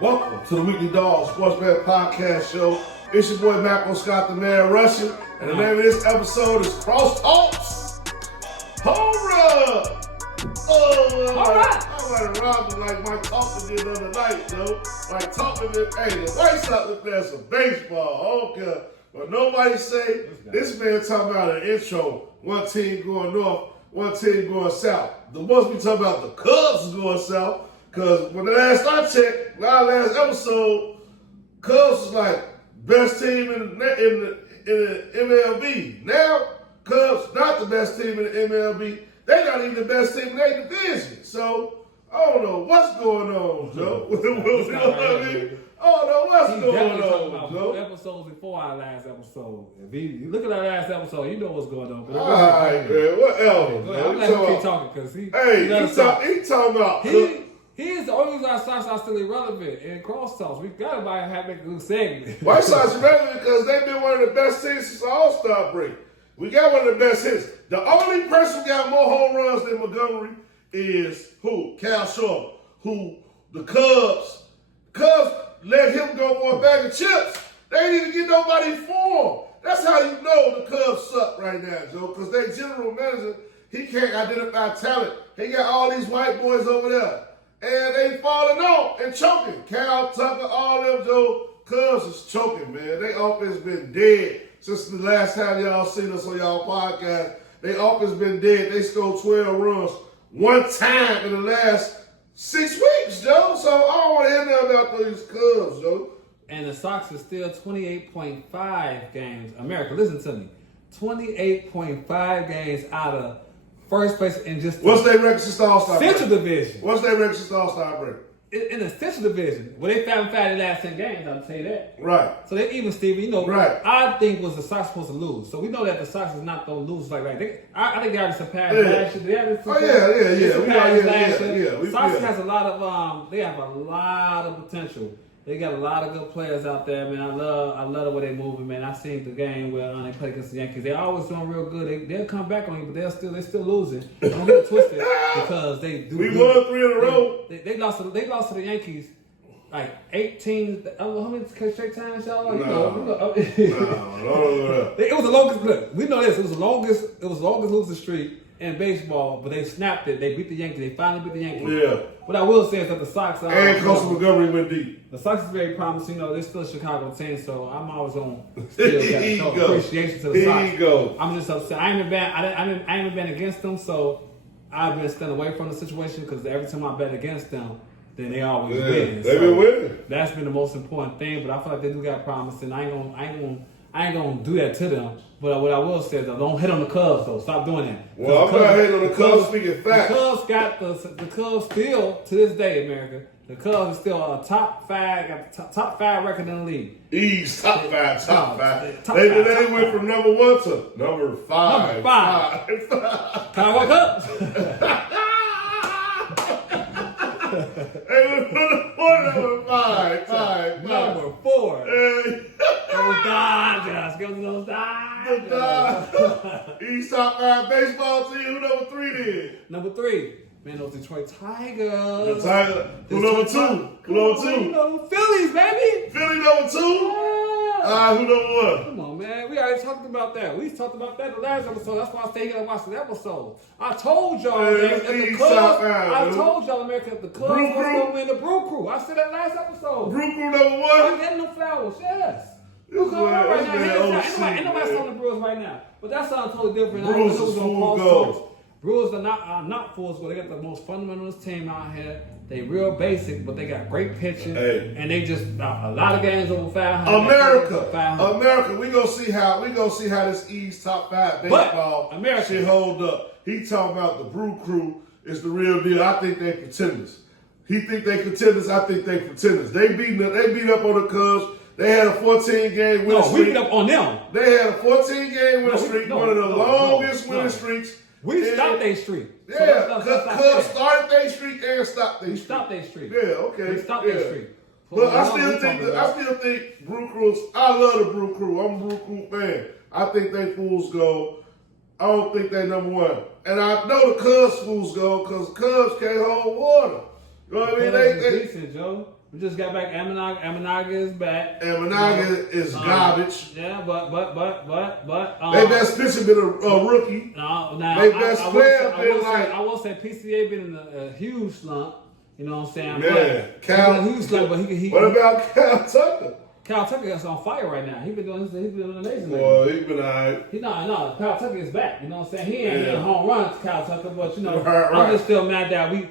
Welcome to the Weekly Dog Sports Bet Podcast Show. It's your boy Macko Scott, the man Russian, and the name of this episode is Cross Talks. Home run! Oh, all right. I went around like Mike Thompson did the other night, though. Mike Thompson did, hey, the White Sox look playing some baseball. I don't care. But nobody say, this man talking about an intro. One team going north, one team going south. The most we talking about the Cubs is going south. Because when the last I checked, last episode, Cubs was like best team in the MLB. Now, Cubs not the best team in the MLB. They not even the best team in their division. So, I don't know what's going on, Joe. You know what I mean? I don't know what's going on, Joe. Episodes before our last episode. If you look at our last episode, you know what's going on. All right, man. What else? I'm glad you keep talking because he talking about. He is the only reason our Sox are still irrelevant in crosstalks. We got to have make a good segment. White Sox relevant because they've been one of the best teams since the All-Star break. We got one of the best hits. The only person who got more home runs than Montgomery is who? Cal Short, who the Cubs let him go for a bag of chips. They didn't even get nobody for him. That's how you know the Cubs suck right now, Joe, because their general manager, he can't identify talent. He got all these white boys over there. And they falling off and choking. Cal, Tucker, all them, Joe, Cubs is choking, man. Their offense been dead since the last time y'all seen us on y'all podcast. Their offense been dead. They scored 12 runs one time in the last 6 weeks, Joe. So I don't want to hear nothing about these Cubs, Joe. And the Sox is still 28.5 games. America, listen to me. 28.5 games out of first place in just what's their record since the All-Star break? Central Division. What's their record since the All-Star break? In the Central Division, where they found the last 10 games, I'll tell you that. Right. So they even, Stevie, you know, right. I think was the Sox supposed to lose. So we know that the Sox is not going to lose like that. I think they already surpassed last year. Sox has a lot of, they have a lot of potential. They got a lot of good players out there, man. I love the way they moving, man. I seen the game where they play against the Yankees. They always doing real good. They'll come back on you, but they're still losing. Don't get it twisted because they do. We won 3 in a row. They lost to the Yankees like 18. How many straight times, y'all? No. It was the longest. Look, we know this. It was the longest losing streak in baseball, but they snapped it. They beat the Yankees. They finally beat the Yankees. Yeah. What I will say is that the Sox are... And Coach Montgomery went deep. The Sox is very promising. You know, they're still a Chicago team, so I'm always going to still show appreciation to the Sox. Here you go. I'm just upset. I ain't been against them, so I've been staying away from the situation because every time I bet against them, then they always win. They've been winning. That's been the most important thing, but I feel like they do got promising. I ain't gonna do that to them. But what I will say is, though, don't hit on the Cubs, though. Stop doing that. Well, I'm not hating on the Cubs, speaking facts. The Cubs still, to this day, America, the Cubs is still a top five record in the league. East, top five. They went from number 1 to number 5. Number 5. Power Cubs. They went from number 5. Number 4. Those Dodgers. Go to those Dodgers. East top 5 baseball team. Who number 3 then? Number 3. Man, those Detroit Tigers. The Tigers. Who number 2? Who number 2? You know, Phillies, baby. Philly number 2? Yeah. Who number 1? Come on, man. We already talked about that. We talked about that the last episode. That's why I stayed here and watched the episode. I told y'all, man, the Cubs. Told y'all, America, the Cubs was going to win the Brew Crew. I said that last episode. Brew Crew number 1? I'm getting them flowers, yes. You come on right now. Ain't nobody selling the Brewers right now. But that's something totally different. Brewers is full goals. Brewers are not fools, but they got the most fundamentalist team out here. They real basic, but they got great pitching, and they just a lot of games over 500. America, we gonna see how this East top 5 baseball shit hold up. He talking about the Brew Crew is the real deal. I think they pretenders. He think they contenders. I think they pretenders. They beat up on the Cubs. They had a 14-game winning streak. We beat up on them. They had a 14-game winning streak, one of the longest winning streaks. We stopped their streak. Yeah, Cubs started their streak and stopped their streak. We stopped their streak. Yeah, okay. We stopped their streak. But I still think Brew Crews. I love the Brew Crew. I'm a Brew Crew fan. I think they fools go. I don't think they number 1. And I know the Cubs fools go because Cubs can't hold water. You know what I mean? They decent, Joe. We just got back. Amanaga is back. Amanaga is garbage. Yeah, but. They best pitcher been a rookie. No, now they best player been like. I will say PCA been in a huge slump. You know what I'm saying? Yeah, Cal. Huge slump, but he. What about Cal Tucker? Cal Tucker is on fire right now. He's been amazing. Well, he been alright. No. Cal Tucker is back. You know what I'm saying? He ain't a home run to Cal Tucker, but you know, right. I'm just still mad that we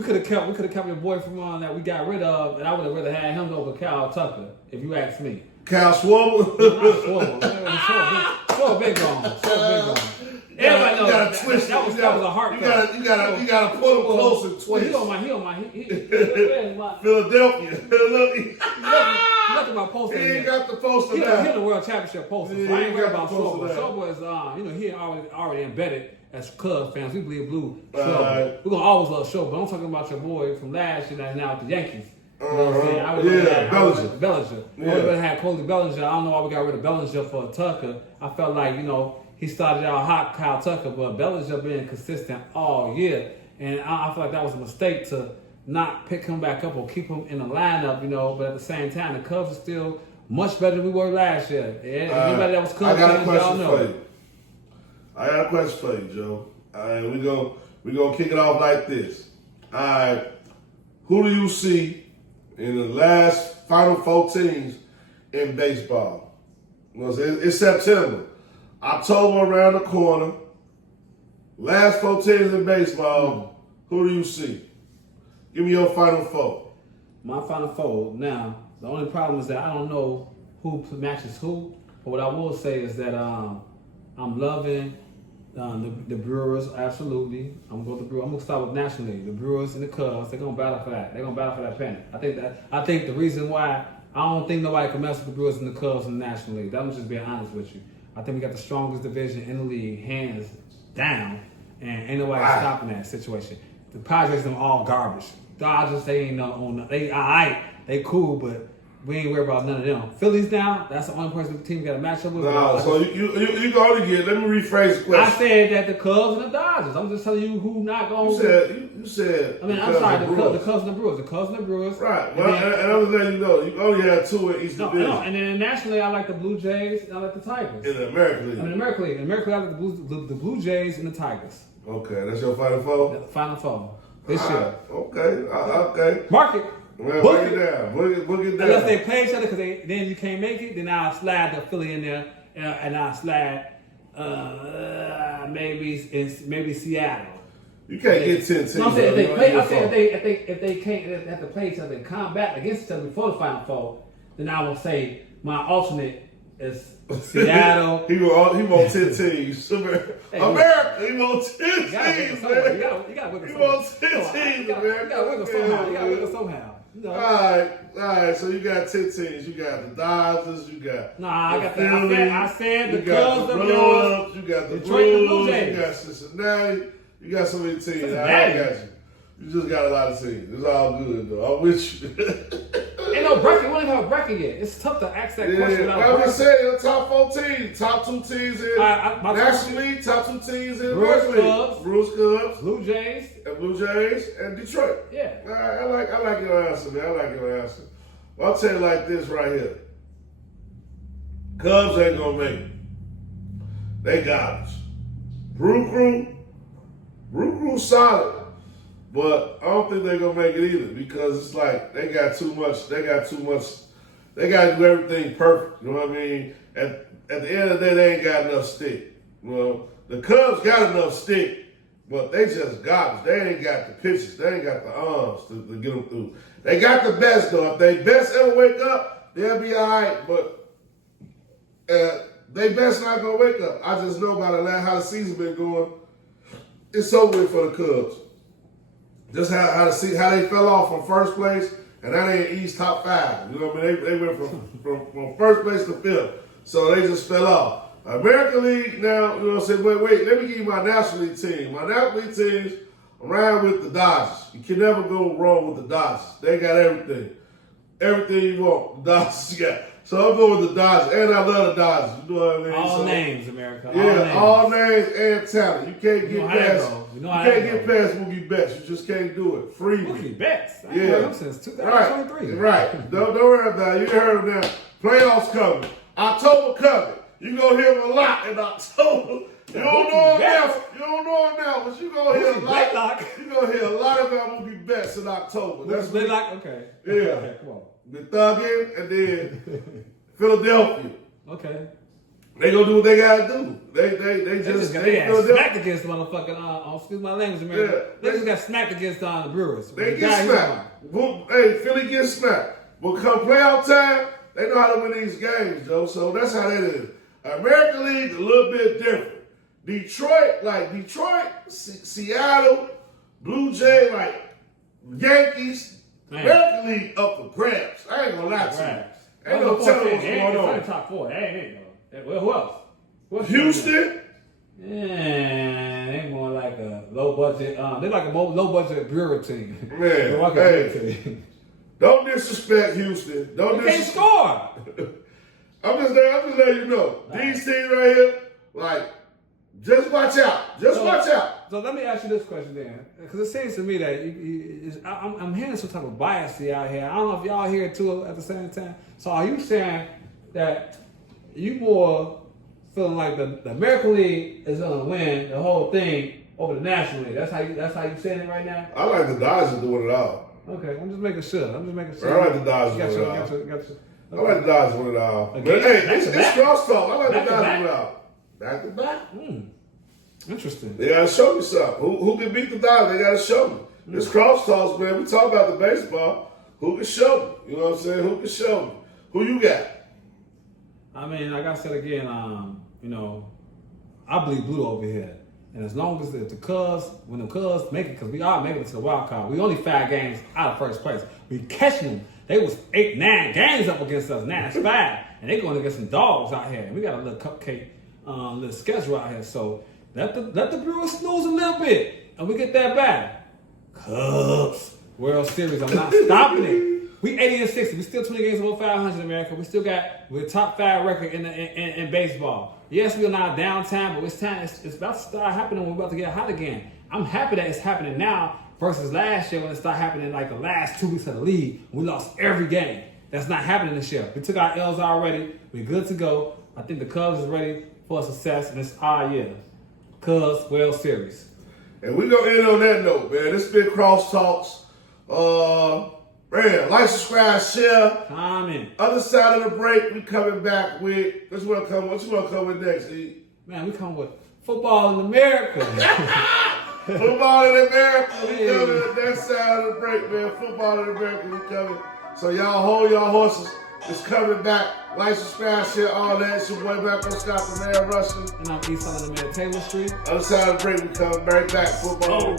could have kept your boy from on that we got rid of, and I would have rather had him over Cal Tucker, if you ask me. Cal Schwarber? Not Schwarber. So big on. Everybody knows that was a heartfelt. You gotta put him close and twist. He on my Philadelphia. Look at my poster. He ain't got the poster He now. in the World Championship poster. Yeah, So I ain't he worried got about the poster Schwarber. now. Schwarber is, he already embedded as Cubs fans. We bleed blue. Right. We're gonna always love Schwarber. But I'm talking about your boy from last year that's now at the Yankees. You know what I'm saying? I would have had Bellinger. I would have had Cody Bellinger. I don't know why we got rid of Bellinger for Tucker. I felt like, he started out hot, Kyle Tucker, but Bellinger been consistent all year. And I feel like that was a mistake to not pick him back up or keep him in the lineup, but at the same time, the Cubs are still much better than we were last year. Yeah, anybody that was Cubs fans, y'all know. I got a question for you, Joe. All right, we're gonna kick it off like this. All right, who do you see in the last Final Four teams in baseball? Well, it's September. October around the corner. Last 4 teams in baseball, who do you see? Give me your Final Four. My Final Four. Now, the only problem is that I don't know who matches who. But what I will say is that I'm loving the Brewers, absolutely. I'm gonna start with National League. The Brewers and the Cubs, they're gonna battle for that. They're gonna battle for that pennant. I think the reason why I don't think nobody can mess with the Brewers and the Cubs in the National League. I'm just being honest with you. I think we got the strongest division in the league, hands down, and ain't nobody stopping that situation. The Padres, them all garbage. Dodgers, they ain't they all right, they cool, but we ain't worried about none of them. Phillies now, that's the only person the team got to match up with. No, so you can only get. Let me rephrase the question. I said that the Cubs and the Dodgers. I'm just telling you who not going. You said. I mean, I'm sorry, the Cubs and the Brewers. The Cubs and the Brewers. Right. Well, and I'm letting you know, you only have 2 in each division. No, and then nationally, I like the Blue Jays and I like the Tigers. In the American League. In the American League. In the American League, I like the Blue Jays and the Tigers. Okay, that's your Final Four? Final Four. This year. Okay. Okay. Mark it. Well, book it down. Book it down. Unless they play each other, because then you can't make it, then I'll slide the Philly in there, and I'll slide maybe Seattle. You can't get 10 teams. No, I'm saying if they play. I said if they can't have to play each other and combat against each other before the Final Four, then I will say my alternate is Seattle. he wants 10 teams. America, he wants 10 teams, man. You gotta wiggle. He wants 10 teams, man. You gotta wiggle somehow. All right. So you got 10 teams. You got the Dodgers. You got I said the Cubs, the Brewers. You got the Detroit, the Blue Brewers. Jays. You got Cincinnati. You got so many teams. I got you. You just got a lot of teams. It's all good though. I'm with you. Ain't no bracket. We don't even have a bracket yet. It's tough to ask that question. Like I said, the top 4 teams, top 2 teams in National League, top 2 teams in American League. Brewers, Cubs, Blue Jays, and Detroit. Yeah. I like your answer, man. I like your answer. Well, I'll tell you like this right here. Cubs ain't gonna make it. They garbage. Brew Crew solid. But I don't think they're gonna make it either because it's like they got too much. They got to do everything perfect. You know what I mean? At the end of the day, they ain't got enough stick. Well, the Cubs got enough stick, but they just garbage. They ain't got the pitches. They ain't got the arms to get them through. They got the best though. If they best ever wake up, they'll be all right. But they best not gonna wake up. I just know by how the season been going. It's over with for the Cubs. Just how they fell off from first place, and now they in East top 5. You know what I mean? They went from first place to 5th. So they just fell off. American League now, you know what I'm saying? Wait, let me give you my National League team. My National League teams, I'm riding with the Dodgers. You can never go wrong with the Dodgers. They got everything. Everything you want. The Dodgers got So I'm going with the Dodgers, and I love the Dodgers. You know what I mean? All so, names, America. All names and talent. You can't You get know how that past. go. You know You how can't that get go. past Mookie Betts. You just can't do it. Free. Mookie Betts. I ain't Yeah. heard him since 2023. Right. Don't worry about it. You heard him now. Playoffs coming. October coming. You gonna hear him a lot in October. You don't know him now. You don't know him now, but you gonna hear a lot. You gonna hear a lot about Mookie Betts in October. That's what. Okay. Yeah. Okay, come on. The Thuggin and then Philadelphia. Okay. They gonna do what they gotta do. They just got smacked against the motherfucking excuse my language, America. Yeah. They just got smacked against the Brewers. They get smacked. Hey, Philly gets smacked. But come playoff time, they know how to win these games, Joe. So that's how that is. American League a little bit different. Detroit, Seattle, Blue Jay, like Yankees. Man. American League up for grabs. I ain't gonna lie to you. Ain't no telling what's going on. Top four. Ain't no. Well, who else? What's Houston. Yeah, they more like a low budget. They're like a low budget Brewer team. Man, like hey, don't disrespect Houston. Don't they can't score. I'm just letting you know. These teams right here, like, just watch out. Watch out. So let me ask you this question then, because it seems to me that I'm hearing some type of bias out here. I don't know if y'all hear it too at the same time. So are you saying that you more feeling like the American League is gonna win the whole thing over the National League? That's how you saying it right now? I like the Dodgers doing it all. Okay, I'm just making sure. I like the Dodgers doing it all. Gotcha. I like the Dodgers winning it all. But Again, hey, back to it's back. crosstalk. I like Back the to Dodgers back. winning it all. Back to back. Interesting. They gotta show me something. Who can beat the Dodgers? They gotta show me. It's crosstalks, man. We talk about the baseball. Who can show me? You know what I'm saying? Who can show me? Who you got? I mean, like I said again, I bleed blue over here. And as long as when the Cubs make it, because we are making it to the wild card, we only 5 games out of first place. We catching them. They was 8-9 games up against us. Now it's 5. And they going against some dogs out here. And we got a little cupcake, little schedule out here. So let the Brewers snooze a little bit. And we get that back. Cubs. World Series. I'm not stopping it. We 80-60. We still 20 games over 500 in America. We're top 5 record in baseball. Yes, we're not downtown, but it's time. It's about to start happening. We're about to get hot again. I'm happy that it's happening now versus last year when it started happening like the last 2 weeks of the league. We lost every game. That's not happening this year. We took our L's already. We're good to go. I think the Cubs is ready for success, and it's our year. Cubs World Series. And we're gonna end on that note, man. This been Crosstalks. Man, like, subscribe, share. Comment. Other side of the break, we coming back with. What you wanna come with next, E? Man, we come with football in America. Football in America, we coming at that side of the break, man. Football in America, we coming. So y'all hold your horses. It's coming back. Like, subscribe, share, all that. It's your boy Malcolm Scott, the man Russian. And I'm East Side of the Man Taylor Street. Other side of the break, we coming right back. Football.